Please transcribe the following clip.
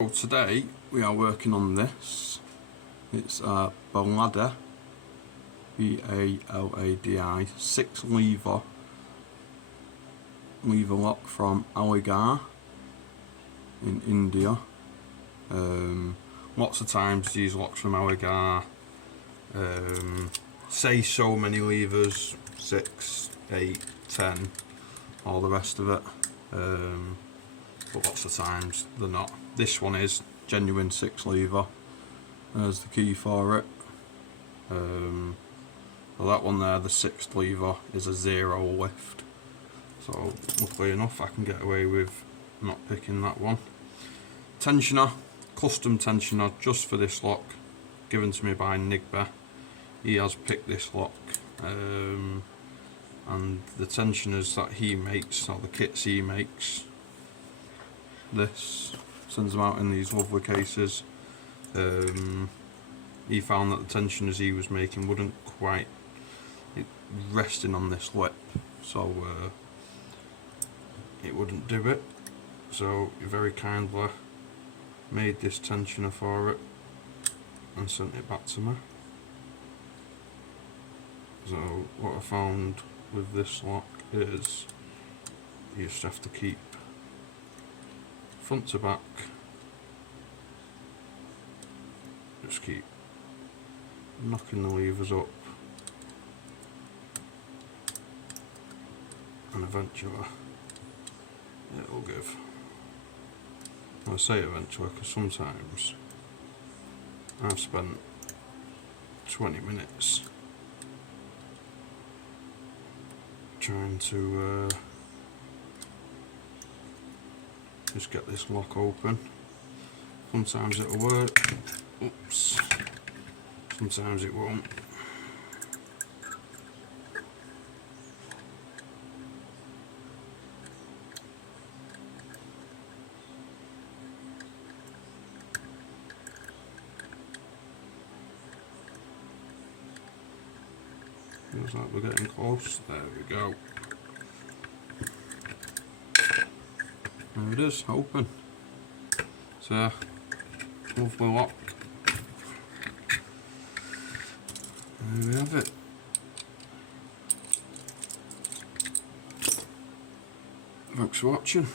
So today we are working on this. It's a Baladi, B-A-L-A-D-I, 6 lever lock from Aligarh in India. Lots of times these locks from Aligarh say so many levers, 6, 8, 10, all the rest of it. But lots of times they're not. This one is genuine 6 lever. There's the key for it. So that one there, the 6th lever, is a 0 lift. So luckily enough I can get away with not picking that one. Tensioner, custom tensioner just for this lock, given to me by Nigba. He has picked this lock. And the tensioners that he makes, or the kits he makes, sends them out in these lovely cases. He found that the tensioners he was making wouldn't quite resting on this lip, so it wouldn't do it. So he very kindly made this tensioner for it and sent it back to me. So what I found with this lock is you just have to keep front to back, just keep knocking the levers up, and eventually it'll give. I say eventually because sometimes I've spent 20 minutes trying to just get this lock open. Sometimes it'll work, oops, sometimes it won't. Feels like we're getting close. There we go. There it is, open. So, lovely lock. There we have it. Thanks for watching.